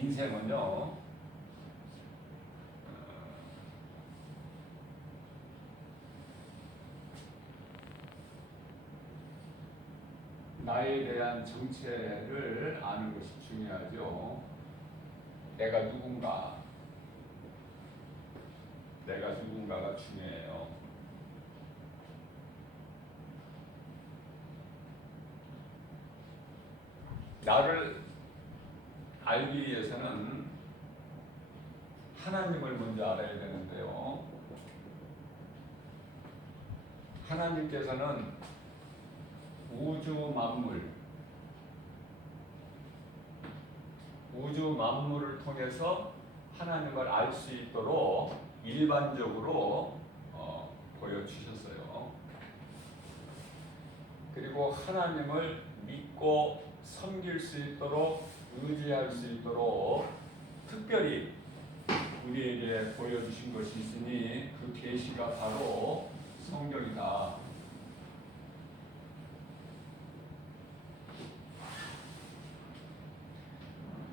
인생은요, 나에 대한 정체를 아는 것이 중요하죠. 내가 누군가가 중요해요. 나를 알기 위해서는 하나님을 먼저 알아야 되는데요. 하나님께서는 우주 만물을 통해서 하나님을 알 수 있도록 일반적으로 보여주셨어요. 그리고 하나님을 믿고 섬길 수 있도록, 의지할 수 있도록 특별히 우리에게 보여주신 것이 있으니 그 계시가 바로 성경이다.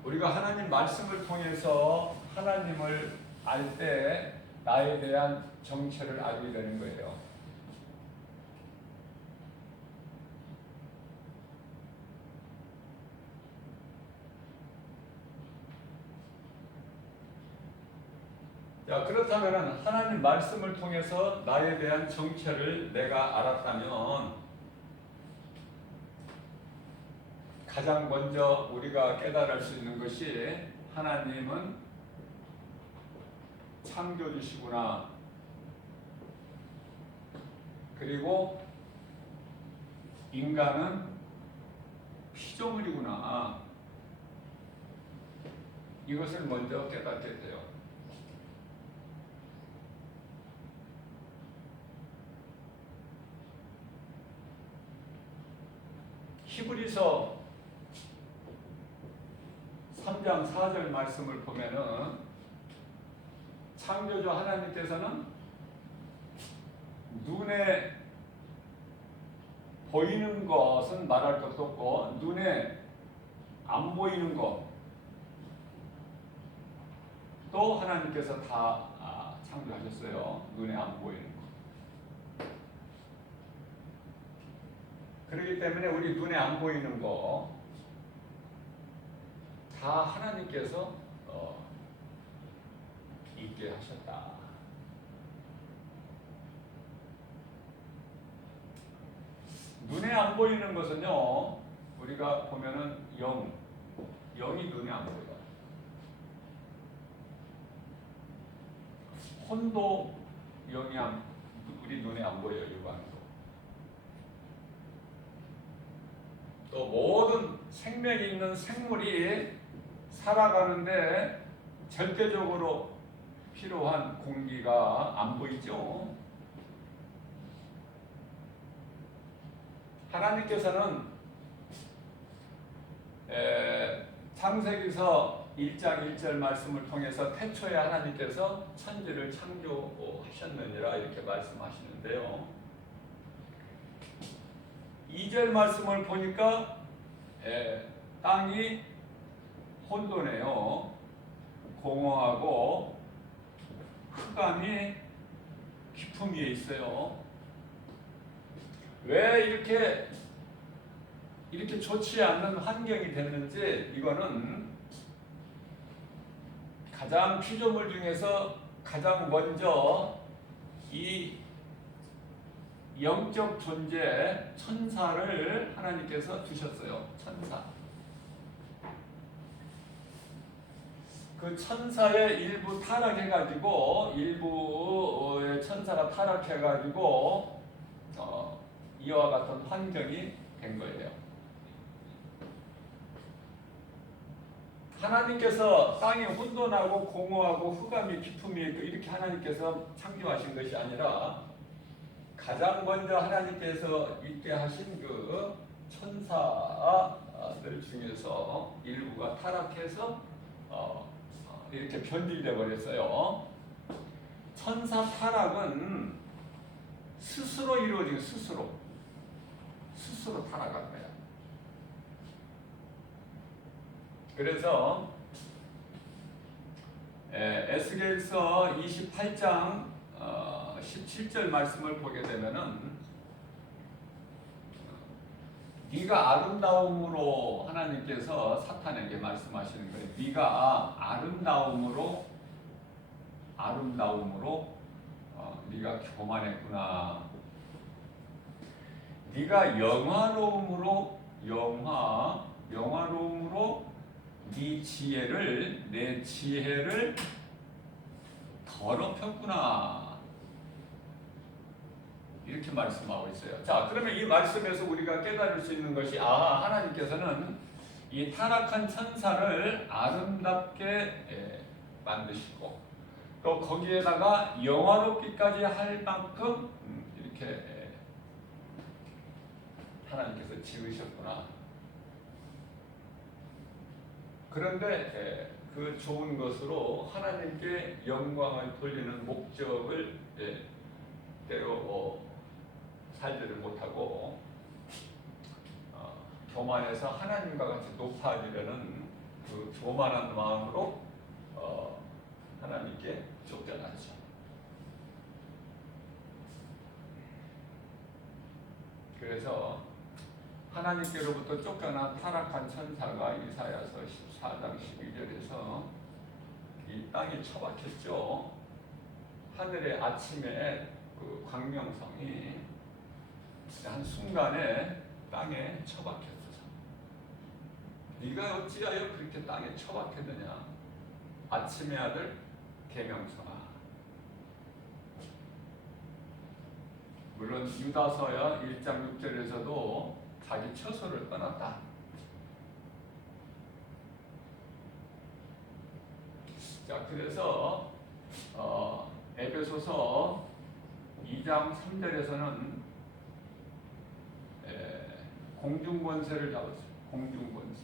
우리가 하나님 말씀을 통해서 하나님을 알 때 나에 대한 정체를 알게 되는 거예요. 자, 그렇다면 하나님 말씀을 통해서 나에 대한 정체를 내가 알았다면 가장 먼저 우리가 깨달을 수 있는 것이 하나님은 창조주시구나. 그리고 인간은 피조물이구나. 이것을 먼저 깨닫게 돼요. 히브리서 3장 4절 말씀을 보면은 창조주 하나님께서는 눈에 보이는 것은 말할 것도 없고 눈에 안 보이는 것도 하나님께서 다 창조하셨어요. 눈에 안 보이는 것. 그렇기 때문에 우리 눈에 안 보이는 거 다 하나님께서 있게 하셨다. 눈에 안 보이는 것은요, 우리가 보면은 영이 눈에 안 보여요. 혼도 우리 눈에 안 보여요, 일반으로. 또 모든 생명이 있는 생물이 살아가는데 절대적으로 필요한 공기가 안 보이죠. 하나님께서는 창세기서 1장 1절 말씀을 통해서 태초에 하나님께서 천지를 창조하셨느니라 이렇게 말씀하시는데요. 2절 말씀을 보니까 땅이 혼돈해요. 공허하고 흑암이 깊음 위에 있어요. 왜 이렇게 좋지 않는 환경이 됐는지, 이거는 가장 피조물 중에서 가장 먼저 이 영적 존재 천사를 하나님께서 두셨어요. 천사. 그 천사의 일부 타락해가지고, 일부의 천사가 타락해가지고 이와 같은 환경이 된 거예요. 하나님께서 땅이 혼돈하고 공허하고 흑암이 깊음이 이렇게 하나님께서 창조하신 것이 아니라 가장 먼저 하나님께서 있게 하신 그 천사들 중에서 일부가 타락해서 이렇게 변질돼 버렸어요. 천사 타락은 스스로 이루어진 스스로 타락한 거야. 그래서 에스겔서 28장 17절 말씀을 보게 되면은 네가 아름다움으로 하나님께서 사탄에게 말씀하시는 거예요. 네가 아름다움으로 네가 교만했구나. 네가 영화로움으로 네 지혜를 내 지혜를 더럽혔구나. 이렇게 말씀하고 있어요. 자, 그러면 이 말씀에서 우리가 깨달을 수 있는 것이 하나님께서는 이 타락한 천사를 아름답게 만드시고 또 거기에다가 영화롭기까지 할 만큼 이렇게 하나님께서 지으셨구나. 그런데 그 좋은 것으로 하나님께 영광을 돌리는 목적을 때로 살지를 못하고 교만해서 하나님과 같이 높아지려는 그 교만한 마음으로 하나님께 쫓겨났죠. 그래서 하나님께로부터 쫓겨난 타락한 천사가 이사야서 14장 12절에서 이 땅에 처박혔죠. 하늘의 아침에 그 광명성이 한 순간에 땅에 처박혔어. 네가 어찌하여 그렇게 땅에 처박혔느냐. 아침의 아들 계명성아. 물론 유다서야 1장 6절에서도 자기 처소를 떠났다. 자, 그래서 에베소서 2장 3절에서는 공중권세를 잡았어요. 공중권세.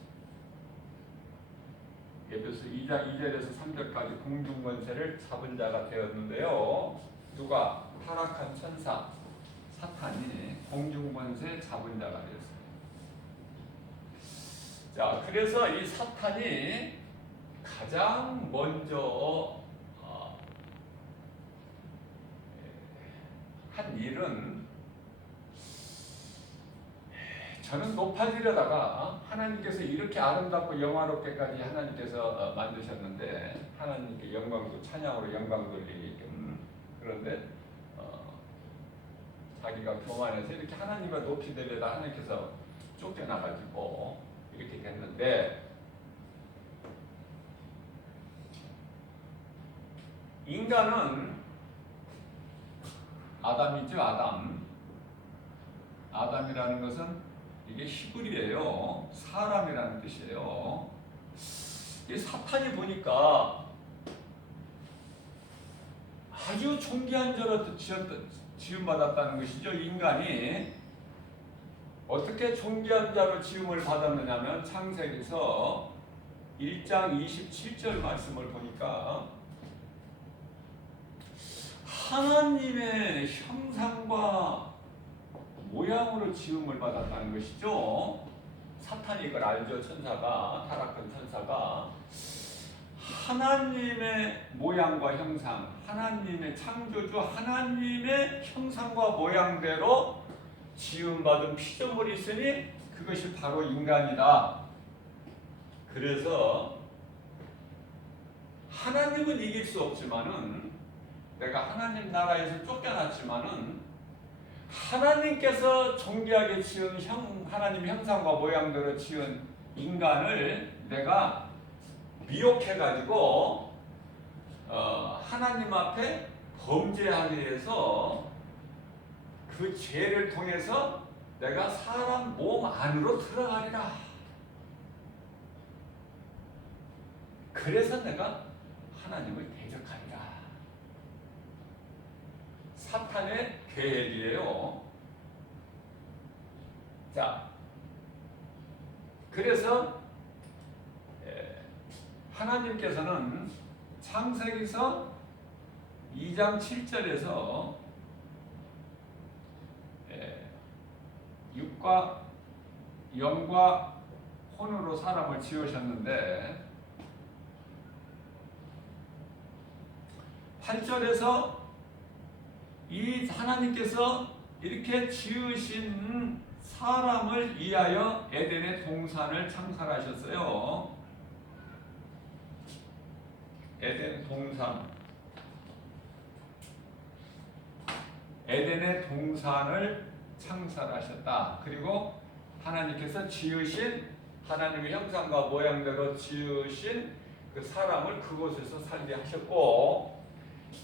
에베소 2장 2절에서 3절까지 공중권세를 잡은 자가 되었는데요. 누가? 타락한 천사 사탄이 공중권세 잡은 자가 되었어요. 자, 그래서 이 사탄이 가장 먼저 한 일은 저는 높아지려다가 하나님께서 이렇게 아름답고 영화롭게까지 하나님께서 만드셨는데 하나님께 영광도 찬양으로 영광 돌리게끔 그런데 자기가 교만해서 이렇게 하나님과 높이 되려다 하나님께서 쫓겨나가지고 이렇게 됐는데 인간은 아담이죠. 아담이라는 것은 이게 히브리예요. 사람이라는 뜻이에요. 이 사탄이 보니까 아주 존귀한 자로 지음받았다는 것이죠. 인간이 어떻게 존귀한 자로 지음을 받았느냐면 창세기서 1장 27절 말씀을 보니까 하나님의 형상과 모양으로 지음을 받았다는 것이죠. 사탄이 이걸 알죠. 천사가, 타락한 천사가 하나님의 모양과 형상, 하나님의 창조주 하나님의 형상과 모양대로 지음받은 피조물이 있으니 그것이 바로 인간이다. 그래서 하나님은 이길 수 없지만은 내가 하나님 나라에서 쫓겨났지만은 하나님께서 존귀하게 지은 하나님 형상과 모양대로 지은 인간을 내가 미혹해가지고 하나님 앞에 범죄하게 해서 그 죄를 통해서 내가 사람 몸 안으로 들어가리라. 그래서 내가 하나님을 대적하리라. 사탄의 계획이에요. 자, 그래서 하나님께서는 창세기서 2장 7절에서 육과 영과 혼으로 사람을 지으셨는데 8절에서 이 하나님께서 이렇게 지으신 사람을 위하여 에덴의 동산을 창설하셨어요. 에덴 동산. 에덴의 동산을 창설하셨다. 그리고 하나님께서 지으신 하나님의 형상과 모양대로 지으신 그 사람을 그곳에서 살게 하셨고,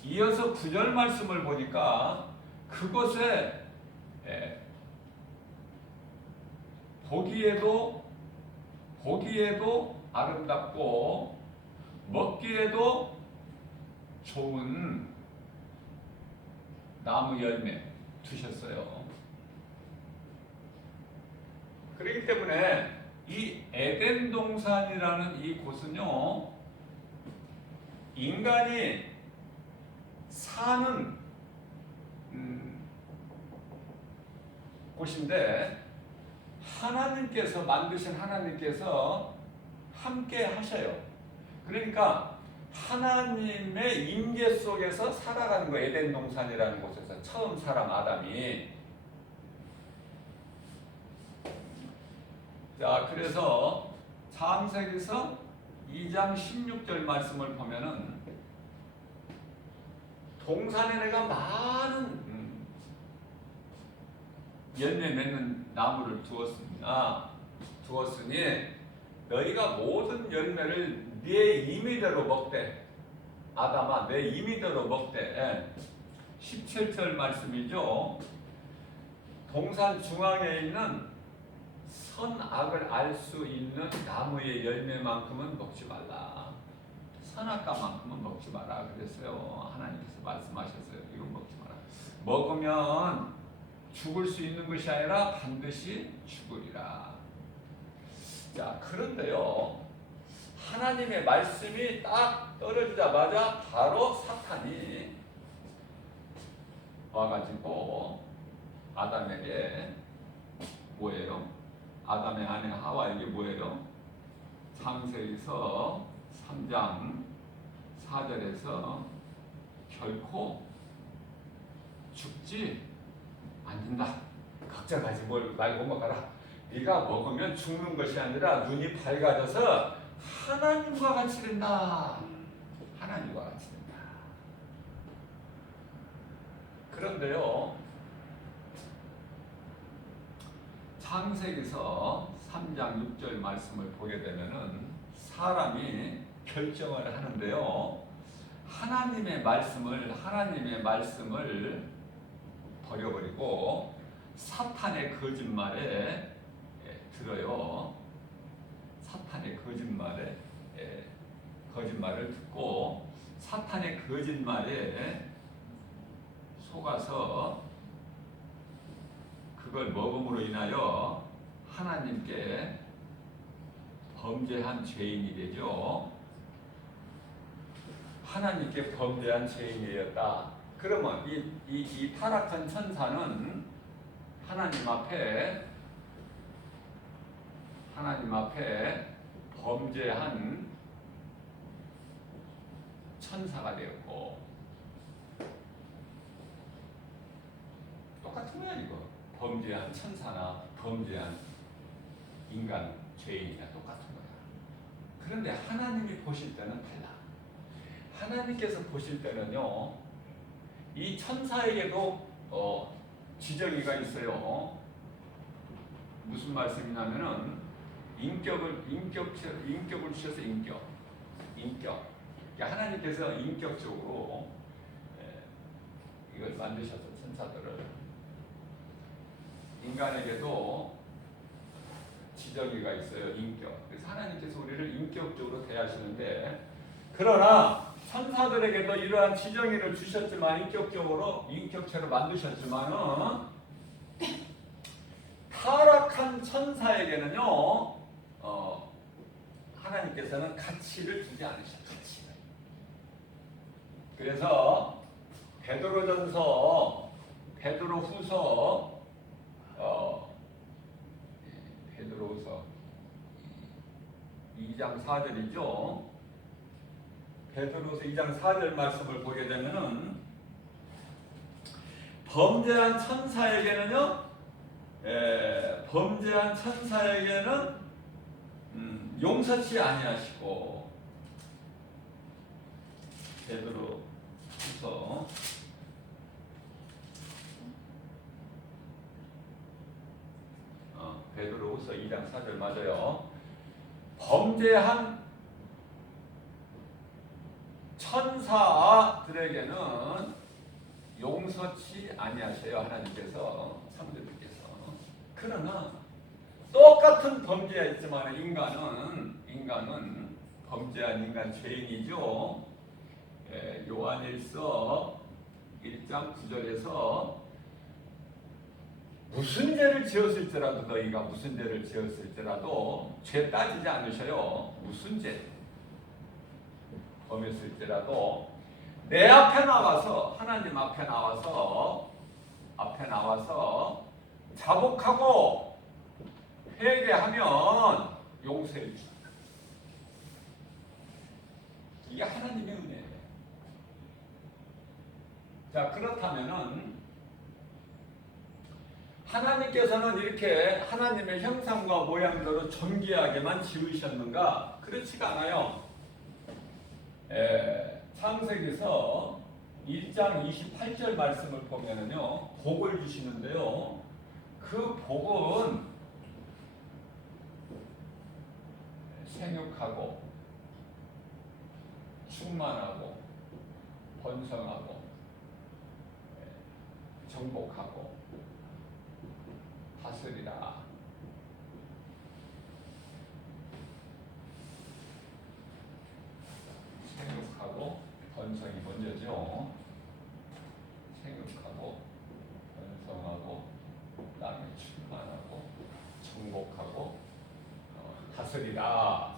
이어서 9절 말씀을 보니까 그곳에 보기에도 아름답고 먹기에도 좋은 나무 열매 두셨어요. 그렇기 때문에 이 에덴 동산이라는 이 곳은요, 인간이 사는 곳인데, 하나님께서 만드신 하나님께서 함께 하셔요. 그러니까 하나님의 임재 속에서 살아가는 거예요. 에덴 동산이라는 곳에서 처음 사람 아담이. 자, 그래서 창세기서 2장 16절 말씀을 보면은 동산에 내가 많은 열매 맺는 나무를 두었으니 너희가 모든 열매를 네 임의대로 먹되, 아담아 내 임의대로 먹되. 17절 말씀이죠. 동산 중앙에 있는 선악을 알 수 있는 나무의 열매만큼은 먹지 말라. 선악과만큼은 먹지 마라 그랬어요. 하나님께서 말씀하셨어요. 이건 먹지 마라. 먹으면 죽을 수 있는 것이 아니라 반드시 죽으리라. 자, 그런데요, 하나님의 말씀이 딱 떨어지자마자 바로 사탄이 와가지고 아담에게 뭐예요? 아담의 아내 하와에게 뭐예요? 창세기서 3장 4절에서 결코 죽지 않는다. 걱정하지 말고 먹어라. 네가 먹으면 죽는 것이 아니라 눈이 밝아져서 하나님과 같이 된다. 하나님과 같이 된다. 그런데요, 창세기서 3장 6절 말씀을 보게 되면은 사람이 결정을 하는데요, 하나님의 말씀을 버려버리고 사탄의 거짓말에 들어요. 사탄의 거짓말을 듣고 사탄의 거짓말에 속아서 그걸 먹음으로 인하여 하나님께 범죄한 죄인이 되죠. 하나님께 범죄한 죄인이었다. 그러면 이 타락한 천사는 하나님 앞에 범죄한 천사가 되었고, 똑같은 거야 이거. 범죄한 천사나 범죄한 인간 죄인이나 똑같은 거야. 그런데 하나님이 보실 때는 달라. 하나님께서 보실 때는요, 이 천사에게도 지정의가 있어요. 무슨 말씀이냐면은 인격을 주셔서 인격. 그러니까 하나님께서 인격적으로 이걸 만드셔서 천사들을, 인간에게도 지정의가 있어요. 인격. 그래서 하나님께서 우리를 인격적으로 대하시는데, 그러나 천사들에게도 이러한 지정의를 주셨지만, 인격체로 만드셨지만은 타락한 천사에게는요, 하나님께서는 가치를 주지 않으셨어요. 가치를. 그래서 베드로후서 2장 4절이죠. 베드로서 2장 4절 말씀을 보게 되면은 범죄한 천사에게는요, 범죄한 천사에게는 용서치 아니하시고, 베드로서 베드로후서 2장 4절 맞아요. 범죄한 천사들에게는 용서치 아니하세요, 하나님께서, 성도들께서. 그러나 똑같은 범죄가 있지만 인간은 범죄한 인간 죄인이죠. 요한일서 1장 9절에서 무슨 죄를 지었을지라도, 너희가 무슨 죄를 지었을지라도 죄 따지지 않으셔요. 무슨 죄 범했을지라도 내 앞에 나와서, 하나님 앞에 나와서 자복하고 회개하면 용서해 주신다. 이게 하나님의 은혜예요. 자, 그렇다면은 하나님께서는 이렇게 하나님의 형상과 모양대로 존귀하게만 지으셨는가? 그렇지가 않아요. 창세기서 1장 28절 말씀을 보면은요, 복을 주시는데요, 그 복은 생육하고 충만하고 번성하고 정복하고 다스리라. 생육하고 번성이 먼저죠. 생육하고 번성하고 그다음에 충만하고 정복하고 다스리라.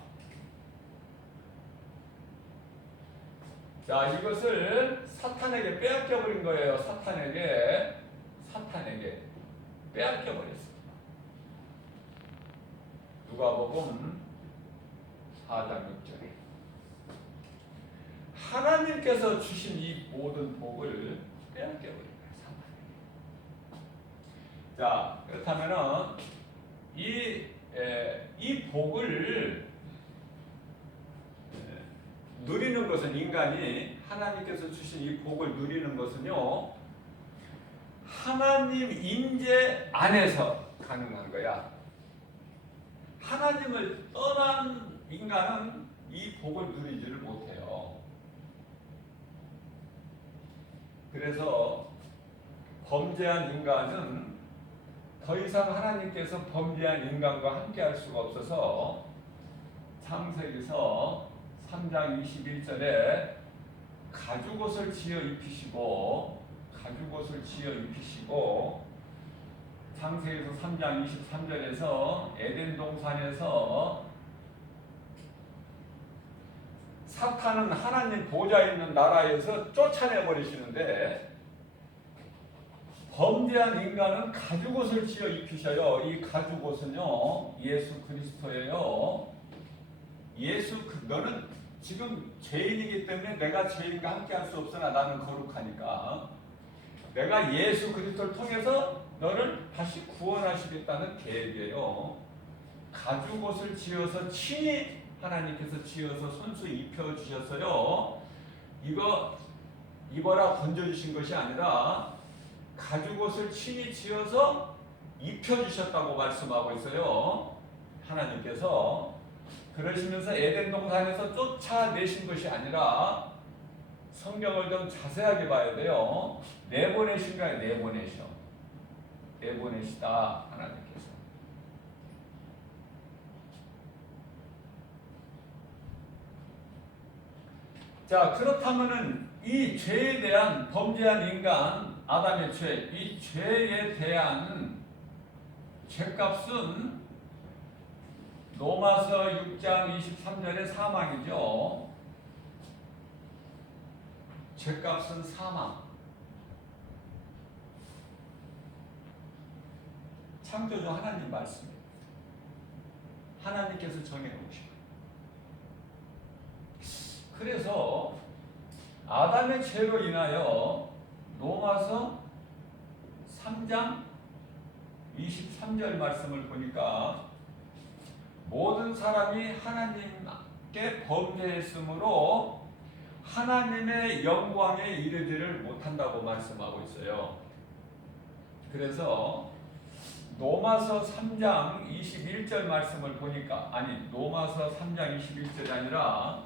자, 이것을 사탄에게 빼앗겨 버린 거예요. 사탄에게 빼앗겨 버렸습니다. 누가복음 4장 6절에 하나님께서 주신 이 모든 복을 빼앗겨 버린 거예요, 사탄에게. 자, 그렇다면은 이 복을 누리는 것은, 인간이 하나님께서 주신 이 복을 누리는 것은요, 하나님 임재 안에서 가능한 거야. 하나님을 떠난 인간은 이 복을 누리지를 못해요. 그래서 범죄한 인간은 더 이상 하나님께서 범죄한 인간과 함께 할 수가 없어서 창세기서 3장 21절에 가죽옷을 지어 입히시고 창세기서 3장 23절에서 에덴 동산에서 사탄은 하나님 보좌 있는 나라에서 쫓아내 버리시는데, 범죄한 인간은 가죽옷을 지어 입히셔요. 이 가죽옷은요, 예수 그리스도예요. 너는 지금 죄인이기 때문에 내가 죄인과 함께 할 수 없으나 나는 거룩하니까 내가 예수 그리스도를 통해서 너를 다시 구원하시겠다는 계획이에요. 가죽옷을 지어서 친히 하나님께서 지어서 손수 입혀주셨어요. 이거 입어라 던져주신 것이 아니라 가죽옷을 친히 지어서 입혀주셨다고 말씀하고 있어요, 하나님께서. 그러시면서 에덴 동산에서 쫓아내신 것이 아니라, 성경을 좀 자세하게 봐야 돼요. 내보내신 거예요. 내보내시다, 하나님께서. 자, 그렇다면은 이 죄에 대한, 범죄한 인간 아담의 죄, 이 죄에 대한 죄값은 로마서 6장 23절의 사망이죠. 죄값은 사망. 창조주 하나님 말씀입니다. 하나님께서 정해놓으신 거예요. 그래서 아담의 죄로 인하여 로마서 3장 23절 말씀을 보니까 모든 사람이 하나님께 범죄했으므로 하나님의 영광에 이르지를 못한다고 말씀하고 있어요. 그래서 로마서 3장 21절 말씀을 보니까, 아니 로마서 3장 21절이 아니라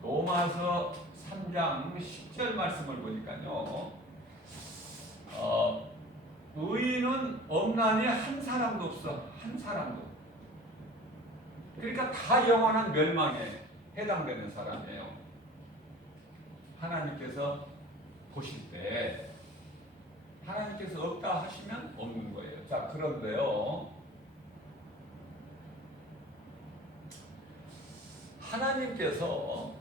로마서 3장 10절 말씀을 보니까요, 의인은 없나니 한 사람도 없어. 한 사람도. 그러니까 다 영원한 멸망에 해당되는 사람이에요. 하나님께서 보실 때 하나님께서 없다 하시면 없는 거예요. 자, 그런데요, 하나님께서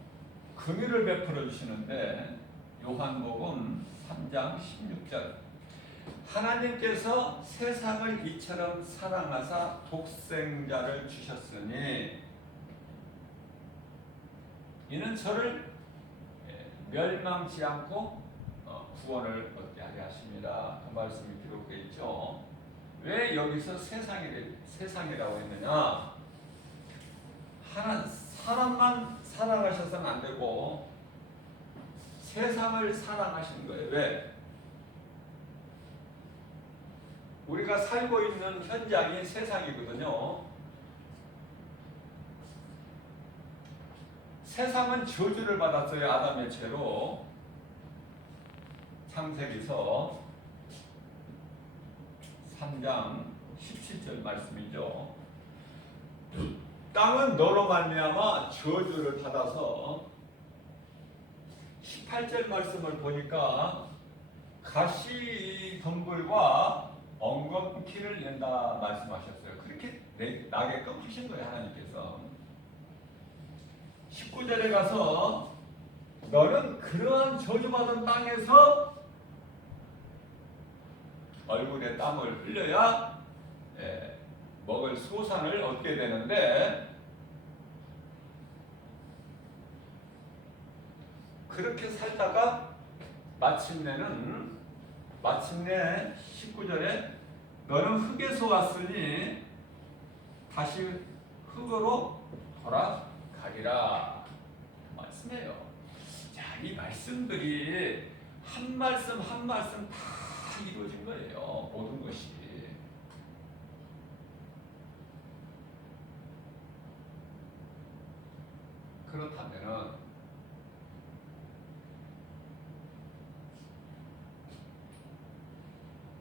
긍휼을 베풀어 주시는데 요한복음 3장 16절, 하나님께서 세상을 이처럼 사랑하사 독생자를 주셨으니 이는 저를 멸망치 않고 구원을 얻게 하려 하십니다. 그 말씀이 기록되어 있죠. 왜 여기서 세상이라고 했느냐? 사람만 사랑하셔서는 안 되고 세상을 사랑하신 거예요. 왜? 우리가 살고 있는 현장이 세상이거든요. 세상은 저주를 받았어요. 아담의 죄로. 창세기서 3장 17절 말씀이죠. 땅은 너로 말미암아 저주를 받아서 18절 말씀을 보니까 가시덤불과 엉겅퀴를 낸다 말씀하셨어요. 그렇게 나게끔 하신 거예요, 하나님께서. 19절에 가서 너는 그러한 저주받은 땅에서 얼굴에 땀을 흘려야 먹을 소산을 얻게 되는데, 그렇게 살다가 마침내 19절에 너는 흙에서 왔으니 다시 흙으로 돌아가리라 말씀해요. 자, 이 말씀들이 한 말씀 한 말씀 다 이루어진 거예요. 모든 것이. 그렇다면은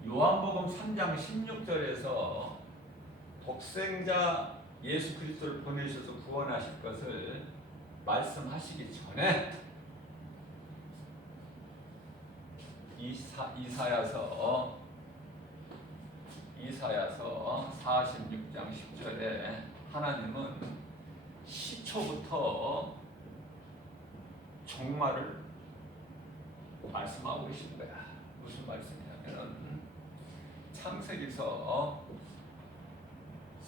요한복음 3장 16절에서 독생자 예수 그리스도를 보내셔서 구원하실 것을 말씀하시기 전에 이사야서 46장 10절에 하나님은 시초부터 종말을 말씀하고 계신 거야. 무슨 말씀이냐면은 창세기서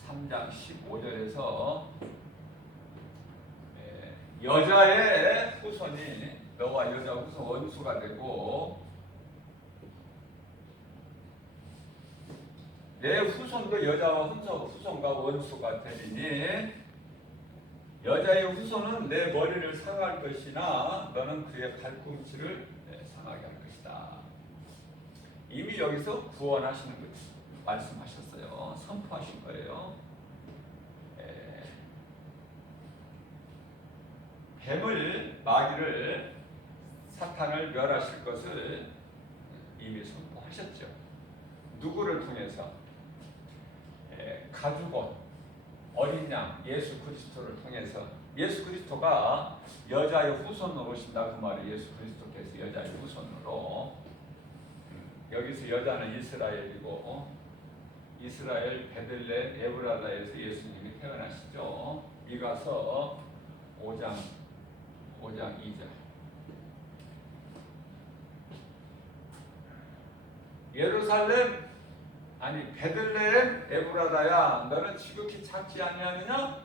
3장 15절에서 여자의 후손이 너와 여자 후손 원수가 되고 내 후손도 여자와 후손과 원수가 되리니 여자의 후손은 내 머리를 상할 것이나 너는 그의 발꿈치를 상하게 할 것이다. 이미 여기서 구원하시는 것 말씀하셨어요. 선포하신 거예요. 뱀을, 마귀를, 사탄을 멸하실 것을 이미 선포하셨죠. 누구를 통해서? 가죽옷, 어린 양, 예수 그리스도를 통해서. 예수 그리스도가 여자의 후손으로 오신다 그 말이 예수 그리스도께서 여자의 후손으로. 여기서 여자는 이스라엘이고 이스라엘 베들레 에브라다에서 예수님이 태어나시죠. 미가서 5장 2절. 예루살렘 아니 베들레헴 에브라다야 너는 지극히 작지 아니하느냐?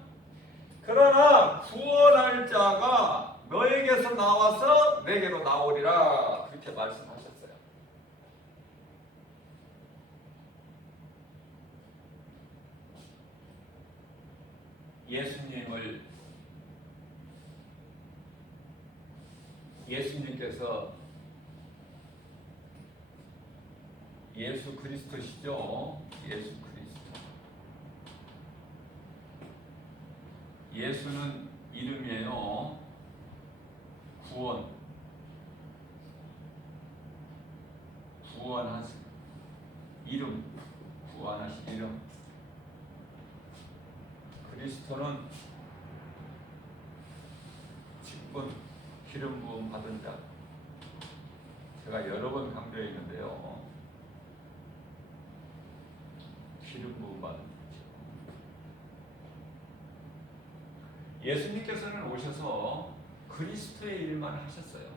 그러나 구원할 자가 너에게서 나와서 내게로 나오리라 그렇게 말씀하셨어요. 예수님께서 예수 그리스도시죠. 예수 그리스도. 예수는 이름이에요. 구원하신 이름, 구원하신 이름. 그리스도는 직분, 기름 부음 받은 자. 제가 여러 번 강조해 있는데요. 기름 부음 받은 자. 예수님께서는 오셔서 그리스도의 일만 하셨어요.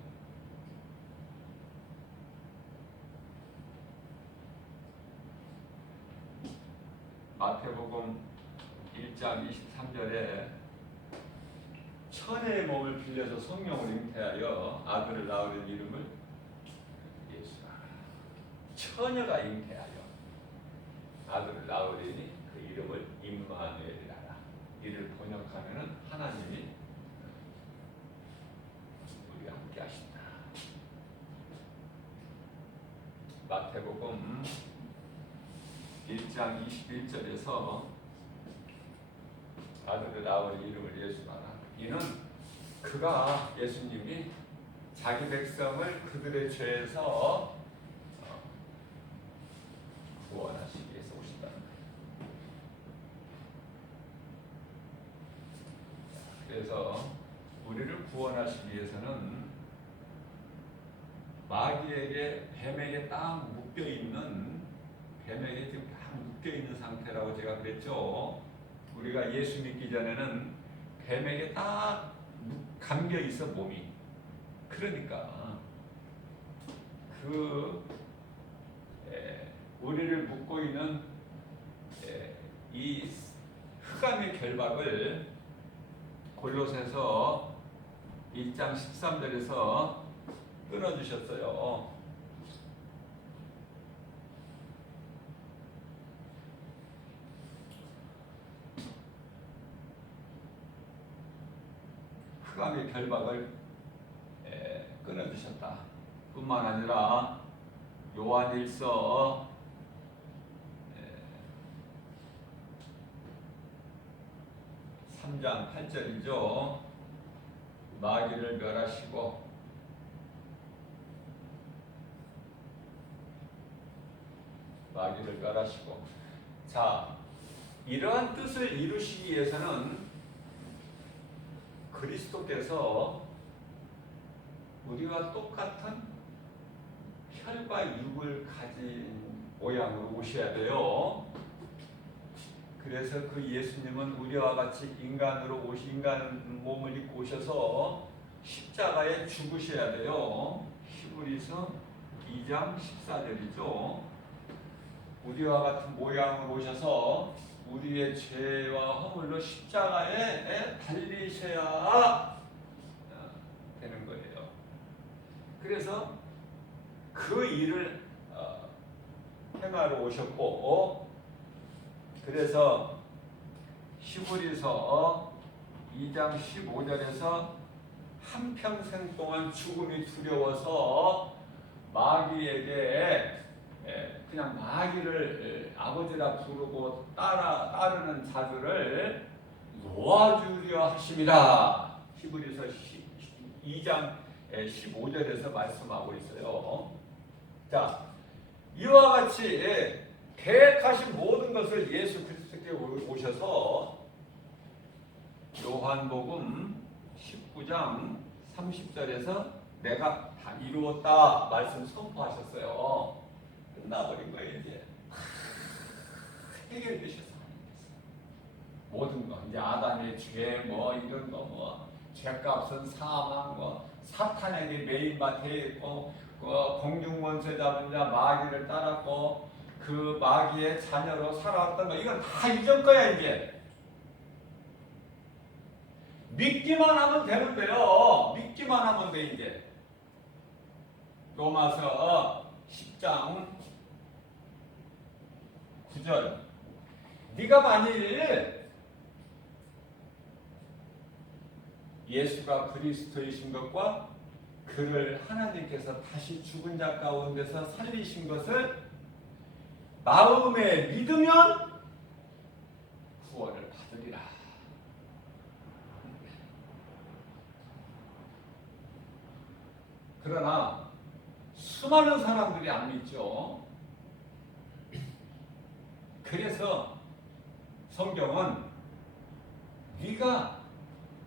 마태복음 1장 23절에 천의 몸을 빌려서 성령을 잉태하여 아들을 낳으는 이름을 예수라. 처녀가 잉태하여 아들을 낳으리니 그 이름을 임마누엘이라. 이를 번역하면은 하나님이 우리와 함께 하신다. 마태복음 1장 21절에서 아들을 낳으리 이름을 예수라라. 이는 그가 예수님이 자기 백성을 그들의 죄에서 구원하시기 위해서 오신다는 거예요. 그래서 우리를 구원하시기 위해서는 마귀에게 뱀에게 딱 묶여있는 뱀에게 지금 딱 묶여있는 상태라고 제가 그랬죠. 우리가 예수 믿기 전에는 뱀에게 딱 감겨있어 몸이. 그러니까 우리를 묶고 있는 이 흑암의 결박을 골로새서 1장 13절에서 끊어주셨어요. 흑암의 결박을 끊어주셨다. 뿐만 아니라 요한일서 3장 8절이죠. 마귀를 멸하시고 자, 이러한 뜻을 이루시기 위해서는 그리스도께서 우리와 똑같은 혈과 육을 가진 모양으로 오셔야 돼요. 그래서 그 예수님은 우리와 같이 인간 몸을 입고 오셔서 십자가에 죽으셔야 돼요. 히브리서 2장 14절이죠. 우리와 같은 모양으로 오셔서 우리의 죄와 허물로 십자가에 달리셔야 되는 거예요. 그래서 그 일을 행하러 오셨고, 그래서 히브리서 2장 15절에서 한평생 동안 죽음이 두려워서 마귀에게 그냥 마귀를 아버지라 부르고 따르는 자들을 놓아주려 하십니다. 히브리서 2장 15절에서 말씀하고 있어요. 자, 이와 같이 계획하신 모든 것을 예수 그리스도께 오셔서 요한복음 19장 30절에서 내가 다 이루었다 말씀 선포하셨어요. 끝나버린 거예요. 이제 해결되셨어요. 모든 거 이제 아담의 죄 이런 거 죄값은 사망 사탄에게 매인밭에 있고 공중원수 잡은 자 마귀를 따랐고 그 마귀의 자녀로 살아왔던 거 이건 다 이전 거야 이제. 믿기만 하면 되는데요. 믿기만 하면 돼 이제. 로마서 10장 9절. 네가 만일 예수가 그리스도이신 것과 그를 하나님께서 다시 죽은 자 가운데서 살리신 것을 마음에 믿으면 구원을 받으리라. 그러나 수많은 사람들이 안 믿죠. 그래서 성경은 네가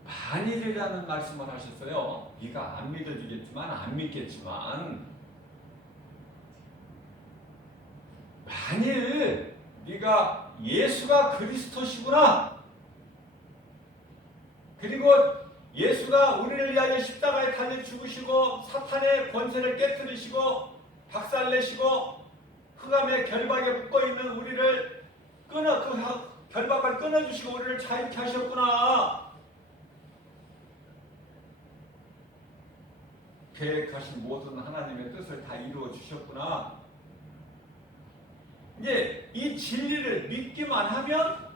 만일이라는 말씀을 하셨어요. 네가 안 믿어주겠지만 안 믿겠지만 만일 네가 예수가 그리스도시구나, 그리고 예수가 우리를 위하여 십자가에 달려 죽으시고 사탄의 권세를 깨뜨리시고 박살내시고 흑암의 결박에 묶어있는 우리를 그 결박을 끊어주시고 우리를 자유케 하셨구나. 계획하신 모든 하나님의 뜻을 다 이루어 주셨구나. 이제 이 진리를 믿기만 하면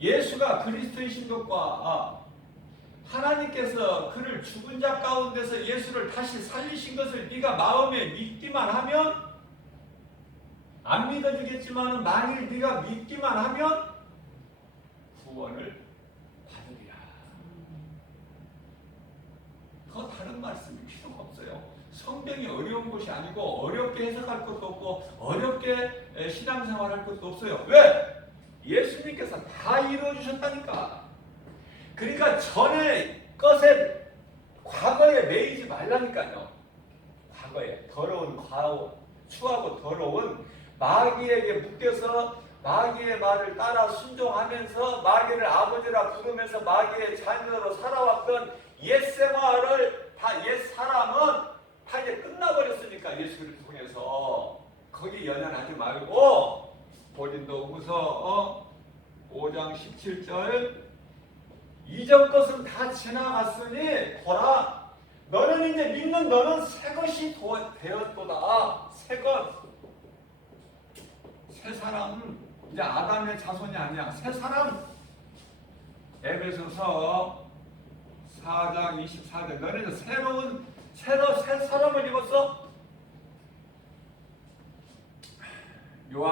예수가 그리스도이신 것과 하나님께서 그를 죽은 자 가운데서 예수를 다시 살리신 것을 네가 마음에 믿기만 하면, 안 믿어주겠지만 만일 네가 믿기만 하면 구원을 받으리라. 더 다른 말씀이 필요가 없어요. 성경이 어려운 것이 아니고 어렵게 해석할 것도 없고 어렵게 신앙생활할 것도 없어요. 왜? 예수님께서 다 이루어주셨다니까. 그러니까 전에 것에 과거에 매이지 말라니까요. 과거에 더러운 추하고 더러운 마귀에게 묶여서 마귀의 말을 따라 순종하면서 마귀를 아버지라 부르면서 마귀의 자녀로 살아왔던 옛 생활을 옛 사람은 다 이제 끝나버렸으니까 예수를 통해서 거기 연연하지 말고 고린도후서 5장 17절 이전 것은 다 지나갔으니 보라 너는 이제 믿는 너는 새 것이 되었도다. 새 것. 새 사람. 이제 아담의 자손이 아니야. 새 사람. 에베소서 4장 24절 너는 새 사람을 입었어?